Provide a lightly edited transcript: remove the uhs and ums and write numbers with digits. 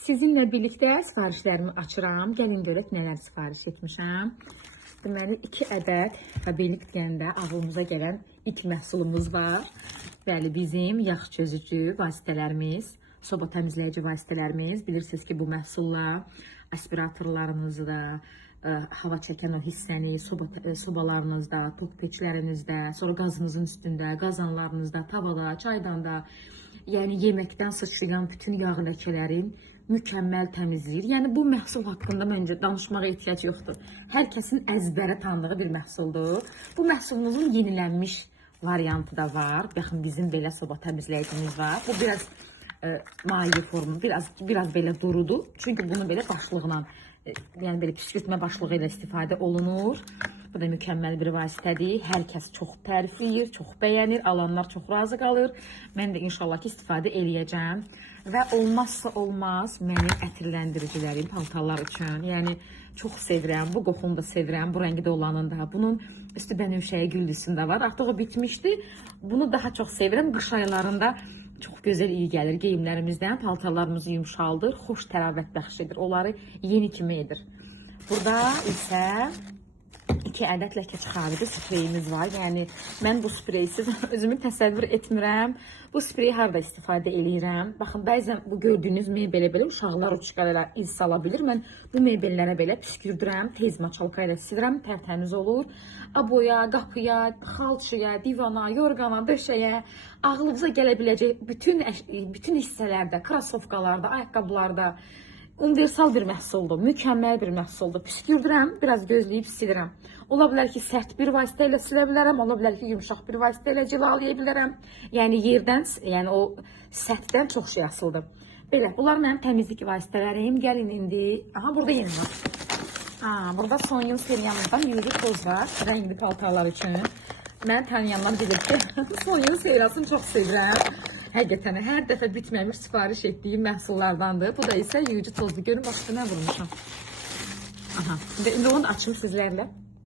Sizinlə birlikdə sifarişlərimi açıram. Gəlin görək nələr sifariş etmişəm. Deməli 2 ədəd fabrik deyəndə ağlımıza gələn ilk məhsulumuz var. Bəli, bizim yağ çözücü vasitələrimiz, soba təmizləyici vasitələrimiz. Bilirsiniz ki, bu məhsulla aspiratorlarınızda, hava çəkən o hissəni sobalarınızda, tok peçlərinizdə, sonra qazınızın üstündə, qazanlarınızda, tavada, çaydanda, yəni yeməkdən sıçrayan bütün yağ ləkələrin mükəmməl təmizləyir. Yəni bu məhsul haqqında məncə danışmağa ehtiyac yoxdur. Hər kəsin əzbərə tanıdığı bir məhsuldur. Bu məhsulumuzun yenilənmiş variantı da var. Baxın, bizim belə soba təmizləyicimiz var. Bu biraz maye formu, biraz belə durudur. Çünki bunu belə başlıqla, yəni belə püskürtmə başlığı ilə istifadə olunur. Bu da mükəmməl bir vasitədir. Hər kəs çox tərifləyir, çox bəyənir, alanlar çox razı qalır. Mən də inşallah ki, istifadə eləyəcəm. Və olmazsa olmaz mənim ətirləndiricilərim paltarlar üçün. Yəni çox sevirəm, bu qoxunu da sevirəm, bu rəngi də olanın da. Bunun üstü bənövşəyi güllüsündə var. Artıq o bitmişdi. Bunu daha çox sevirəm. Qış aylarında çox gözəl iyi gəlir geyimlərimizdən. Paltarlarımızı yumşaldır, xoş təravət bəxş edir. Onları yeni kimi edir. Burada isə 2 ədəd ləkə çıxarıcı spreyimiz var. Yəni mən bu spreysiz özümü təsəvvür etmirəm. Bu spreyi harada istifadə eləyirəm? Baxın, bəzən bu gördüyünüz meybelə uşaqlar uçqalara iz sala bilir. Mən bu meybellərə belə püskürdürəm, tez maçalka ilə silirəm, tərtəmiz olur. Aboya, qapıya, xalçıya, divana, yorqana, döşəyə, ağlınıza gələ biləcək bütün hissələrdə, krasovkalarda, ayaqqabılarda universal bir məhsuldur, mükəmməl bir məhsuldur. Püskürdürəm, biraz gözləyib silirəm. Ola bilər ki, sərt bir vasitə ilə silə bilərəm, ola bilər ki, yumşaq bir vasitə ilə cilalaya bilərəm. Yəni yerdən, yəni o səthdən çox şey asıldır. Belə, bunlar mənim təmizlik vasitələrim. Gəlin indi, aha, burada yeni var. Burada Sonyum seriyamızdan yürü toz var, rəngli paltarlar üçün. Mən tanıyanlar bilir ki, Sonyum seriyasını çox sevirəm. Həqiqətən hər dəfə bitməmiş sifariş etdiyim məhsullardandır. Bu da isə yuyucu tozlu. Görün, başqa nə vurmuşam. Aha, indi onu da açım sizlərlə.